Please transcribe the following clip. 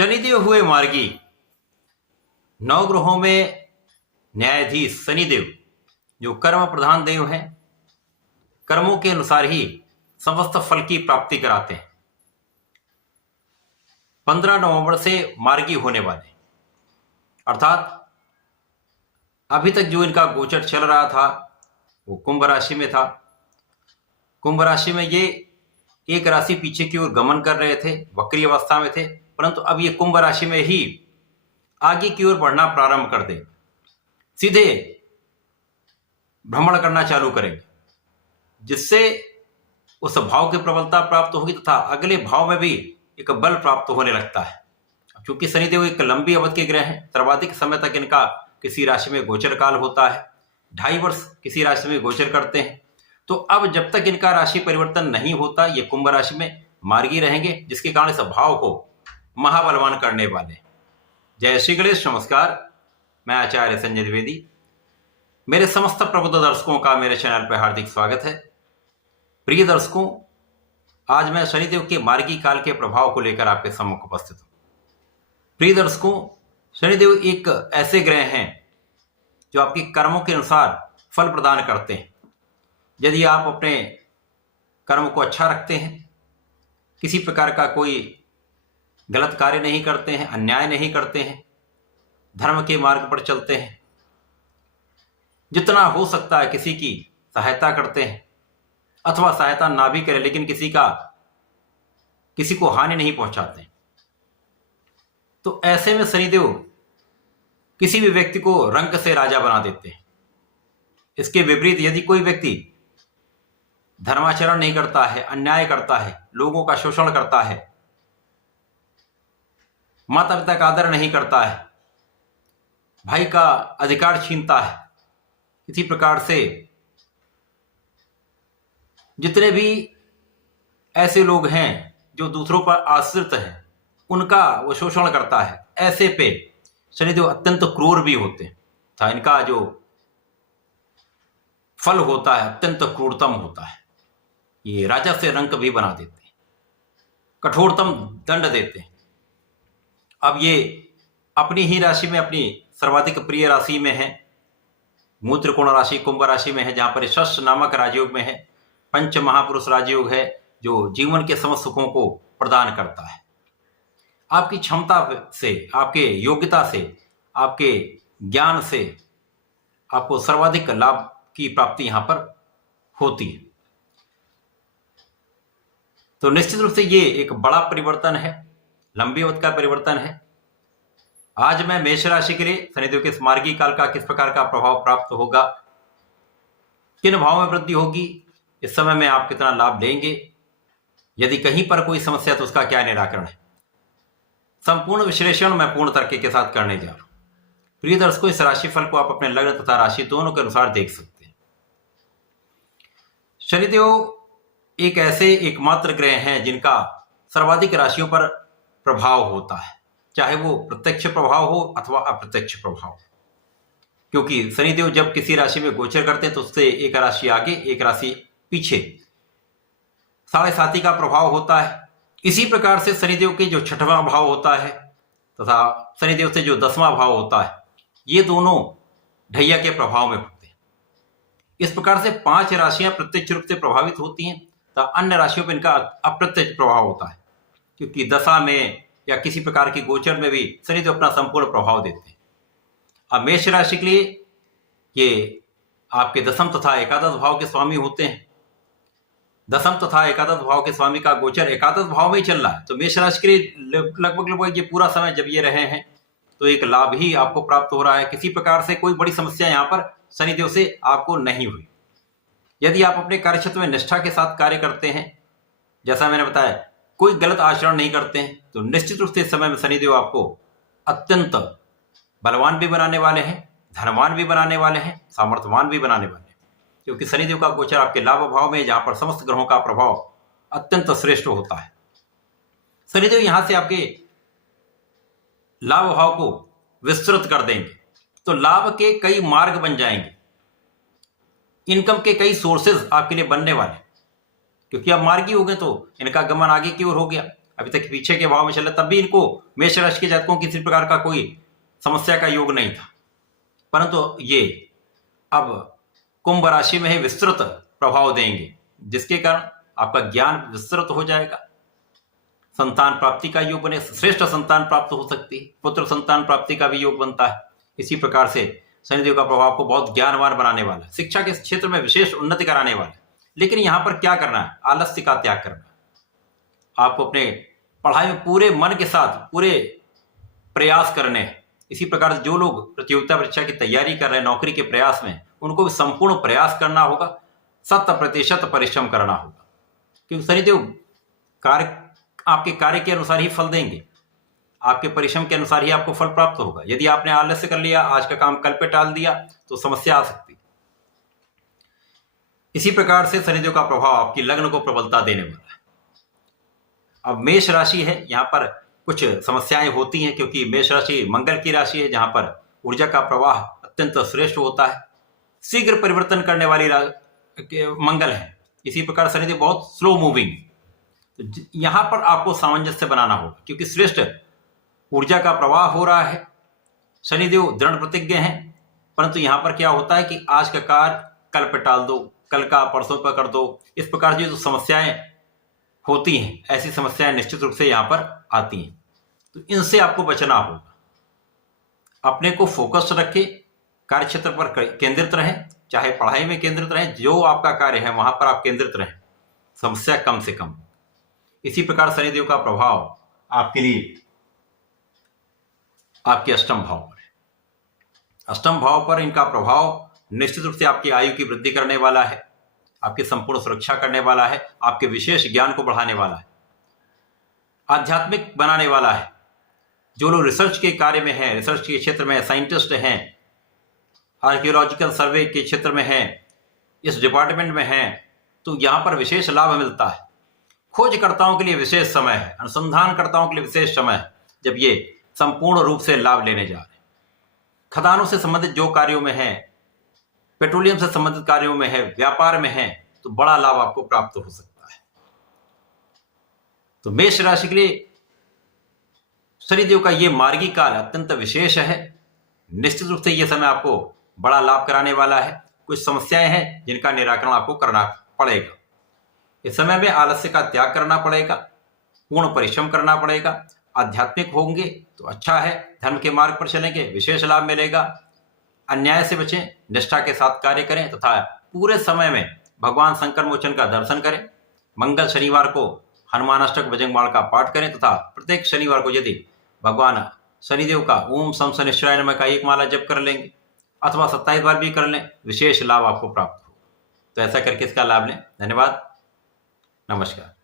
शनिदेव हुए मार्गी। नवग्रहों में न्यायाधीश शनिदेव जो कर्म प्रधान देव हैं, कर्मों के अनुसार ही समस्त फल की प्राप्ति कराते हैं। 15 नवंबर से मार्गी होने वाले, अर्थात अभी तक जो इनका गोचर चल रहा था वो कुंभ राशि में था। कुंभ राशि में ये एक राशि पीछे की ओर गमन कर रहे थे, वक्री अवस्था में थे, परंतु अब ये कुंभ राशि में ही आगे की ओर बढ़ना प्रारंभ कर दें, सीधे भ्रमण करना चालू करेंगे, जिससे उस भाव की प्रबलता प्राप्त होगी तथा अगले भाव में भी एक बल प्राप्त होने लगता है। क्योंकि शनिदेव एक लंबी अवधि के ग्रह हैं, सर्वाधिक समय तक इनका किसी राशि में गोचर काल होता है, 2.5 वर्ष किसी राशि में गोचर करते हैं। तो अब जब तक इनका राशि परिवर्तन नहीं होता, ये कुंभ राशि में मार्गी रहेंगे, जिसके कारण इस भाव को महाबलवान करने वाले। जय श्री गणेश, नमस्कार। मैं आचार्य संजय द्विवेदी। मेरे समस्त प्रबुद्ध दर्शकों का मेरे चैनल पर हार्दिक स्वागत है। प्रिय दर्शकों, आज मैं शनिदेव के मार्गी काल के प्रभाव को लेकर आपके सम्मुख उपस्थित हूं। प्रिय दर्शकों, शनिदेव एक ऐसे ग्रह हैं जो आपके कर्मों के अनुसार फल प्रदान करते हैं। यदि आप अपने कर्म को अच्छा रखते हैं, किसी प्रकार का कोई गलत कार्य नहीं करते हैं, अन्याय नहीं करते हैं, धर्म के मार्ग पर चलते हैं, जितना हो सकता है किसी की सहायता करते हैं, अथवा सहायता ना भी करें लेकिन किसी को हानि नहीं पहुंचाते, तो ऐसे में शनिदेव किसी भी व्यक्ति को रंक से राजा बना देते हैं। इसके विपरीत यदि कोई व्यक्ति धर्माचरण नहीं करता है, अन्याय करता है, लोगों का शोषण करता है, माता पिता का आदर नहीं करता है, भाई का अधिकार छीनता है, किसी प्रकार से जितने भी ऐसे लोग हैं जो दूसरों पर आश्रित हैं, उनका वो शोषण करता है, ऐसे पे शनिदेव अत्यंत क्रूर भी होते हैं था। इनका जो फल होता है अत्यंत क्रूरतम होता है। ये राजा से रंक भी बना देते हैं, कठोरतम दंड देते हैं। अब ये अपनी ही राशि में, अपनी सर्वाधिक प्रिय राशि में है, मूल त्रिकोण राशि कुंभ राशि में है, जहां पर शश नामक राजयोग में है। पंच महापुरुष राजयोग है जो जीवन के समस्त सुखों को प्रदान करता है। आपकी क्षमता से, आपके योग्यता से, आपके ज्ञान से आपको सर्वाधिक लाभ की प्राप्ति यहां पर होती है। तो निश्चित रूप से ये एक बड़ा परिवर्तन है, लंबी अवधि का परिवर्तन है। आज मैं मेष राशि के लिए शनिदेव के इस मार्गी काल का किस प्रकार का प्रभाव प्राप्त होगा, किन भाव में वृद्धि होगी, इस समय में आप कितना लाभ लेंगे, यदि कहीं पर कोई समस्या तो उसका क्या निराकरण है, संपूर्ण विश्लेषण मैं पूर्ण तर्क के साथ करने जा रहा हूं। प्रिय दर्शकों, इस राशिफल को आप अपने लग्न तथा राशि दोनों के अनुसार देख सकते हैं। शनिदेव एक ऐसे एकमात्र ग्रह हैं जिनका सर्वाधिक राशियों पर प्रभाव होता है, चाहे वो प्रत्यक्ष प्रभाव हो अथवा अप्रत्यक्ष प्रभाव। क्योंकि शनिदेव जब किसी राशि में गोचर करते हैं तो उससे एक राशि आगे एक राशि पीछे 7.5 का प्रभाव होता है। इसी प्रकार से शनिदेव के जो 6वां भाव होता है तथा शनिदेव से जो 10वां भाव होता है, ये दोनों ढैया के प्रभाव में होते हैं। इस प्रकार से 5 राशियां प्रत्यक्ष रूप से प्रभावित होती हैं, तो अन्य राशियों पर इनका अप्रत्यक्ष प्रभाव होता है, क्योंकि दशा में या किसी प्रकार की गोचर में भी शनिदेव अपना संपूर्ण प्रभाव देते हैं। अब मेष राशि के लिए ये आपके दशम तथा एकादश भाव के स्वामी होते हैं। दशम तथा एकादश भाव के स्वामी का गोचर एकादश भाव में ही चल रहा है, तो मेष राशि के लिए लगभग ये पूरा समय जब ये रहे हैं तो एक लाभ ही आपको प्राप्त हो रहा है। किसी प्रकार से कोई बड़ी समस्या यहाँ पर शनिदेव से आपको नहीं हुई। यदि आप अपने कार्यक्षेत्र में निष्ठा के साथ कार्य करते हैं, जैसा मैंने बताया, कोई गलत आचरण नहीं करते हैं, तो निश्चित रूप से इस समय में शनिदेव आपको अत्यंत बलवान भी बनाने वाले हैं, धनवान भी बनाने वाले हैं, सामर्थ्यवान भी बनाने वाले हैं। क्योंकि शनिदेव का गोचर आपके लाभ भाव में, जहां पर समस्त ग्रहों का प्रभाव अत्यंत श्रेष्ठ होता है। शनिदेव यहां से आपके लाभ भाव को विस्तृत कर देंगे, तो लाभ के कई मार्ग बन जाएंगे, इनकम के कई सोर्सेज आपके लिए बनने वाले। क्योंकि अब मार्गी हो गए तो इनका गमन आगे की ओर हो गया। अभी तक पीछे के भाव में चल रहे, तब भी इनको मेष राशि के जातकों को किसी प्रकार का कोई समस्या का योग नहीं था। परंतु ये अब कुंभ राशि में ही विस्तृत प्रभाव देंगे, जिसके कारण आपका ज्ञान विस्तृत हो जाएगा, संतान प्राप्ति का योग बने, श्रेष्ठ संतान प्राप्त हो सकती है, पुत्र संतान प्राप्ति का भी योग बनता है। इसी प्रकार से शनिदेव का प्रभाव को बहुत ज्ञानवान बनाने वाला है, शिक्षा के क्षेत्र में विशेष उन्नति कराने वाला है। लेकिन यहां पर क्या करना है? आलस्य का त्याग करना है। आपको अपने पढ़ाई में पूरे मन के साथ पूरे प्रयास करने हैं। इसी प्रकार से जो लोग प्रतियोगिता परीक्षा की तैयारी कर रहे हैं, नौकरी के प्रयास में, उनको भी संपूर्ण प्रयास करना होगा, 100% परिश्रम करना होगा, क्योंकि शनिदेव कार्य आपके कार्य के अनुसार ही फल देंगे, आपके परिश्रम के अनुसार ही आपको फल प्राप्त होगा। यदि आपने आलस्य कर लिया, आज का काम कल पे टाल दिया, तो समस्या आ सकती है। इसी प्रकार से शनिदेव का प्रभाव आपकी लग्न को प्रबलता देने वाला है। अब मेष राशि है, यहां पर कुछ समस्याएं होती हैं, क्योंकि मेष राशि मंगल की राशि है, जहां पर ऊर्जा का प्रवाह अत्यंत श्रेष्ठ होता है, शीघ्र परिवर्तन करने वाली मंगल है। इसी प्रकार शनिदेव बहुत स्लो मूविंग, तो यहां पर आपको सामंजस्य बनाना होगा, क्योंकि श्रेष्ठ ऊर्जा का प्रवाह हो रहा है। शनिदेव दृढ़ प्रतिज्ञ हैं, परंतु यहां पर क्या होता है कि आज का कार्य कल पे टाल दो, कल का परसों पर कर दो। इस प्रकार की जो समस्याएं होती हैं, ऐसी समस्याएं निश्चित रूप से यहां पर आती हैं, तो इनसे आपको बचना होगा। अपने को फोकस्ड रखें, कार्य क्षेत्र पर केंद्रित रहें, चाहे पढ़ाई में केंद्रित रहें, जो आपका कार्य है वहां पर आप केंद्रित रहें, समस्या कम से कम। इसी प्रकार शनिदेव का प्रभाव आपके लिए आपके अष्टम भाव पर है। अष्टम भाव पर इनका प्रभाव निश्चित रूप से आपकी आयु की वृद्धि करने वाला है, आपकी संपूर्ण सुरक्षा करने वाला है, आपके विशेष ज्ञान को बढ़ाने वाला है, आध्यात्मिक बनाने वाला है। जो लोग रिसर्च के कार्य में हैं, रिसर्च के क्षेत्र में साइंटिस्ट हैं, आर्कियोलॉजिकल सर्वे के क्षेत्र में हैं, इस डिपार्टमेंट में हैं, तो यहाँ पर विशेष लाभ मिलता है। खोजकर्ताओं के लिए विशेष समय है, अनुसंधानकर्ताओं के लिए विशेष समय है, जब ये संपूर्ण रूप से लाभ लेने जा रहे हैं। खदानों से संबंधित जो कार्यों में है, पेट्रोलियम से संबंधित कार्यों में है, व्यापार में है, तो बड़ा लाभ आपको प्राप्त हो सकता है। तो मेष राशि के लिए शनिदेव का ये मार्गी काल अत्यंत विशेष है। निश्चित रूप से यह समय आपको बड़ा लाभ कराने वाला है। कुछ समस्याएं हैं जिनका निराकरण आपको करना पड़ेगा। इस समय में आलस्य का त्याग करना पड़ेगा, पूर्ण परिश्रम करना पड़ेगा। आध्यात्मिक होंगे तो अच्छा है, धर्म के मार्ग पर चलेंगे, विशेष लाभ मिलेगा। अन्याय से बचें, निष्ठा के साथ कार्य करें तथा पूरे समय में भगवान शंकर मोचन का दर्शन करें। मंगल शनिवार को हनुमान अष्टक भजनमाला का पाठ करें तथा प्रत्येक शनिवार को यदि भगवान शनिदेव का ओम सम शनिश्चराय नमः का एक माला जप कर लेंगे अथवा 27 बार भी कर लें, विशेष लाभ आपको प्राप्त होगा। तो ऐसा करके इसका लाभ लें। धन्यवाद, नमस्कार।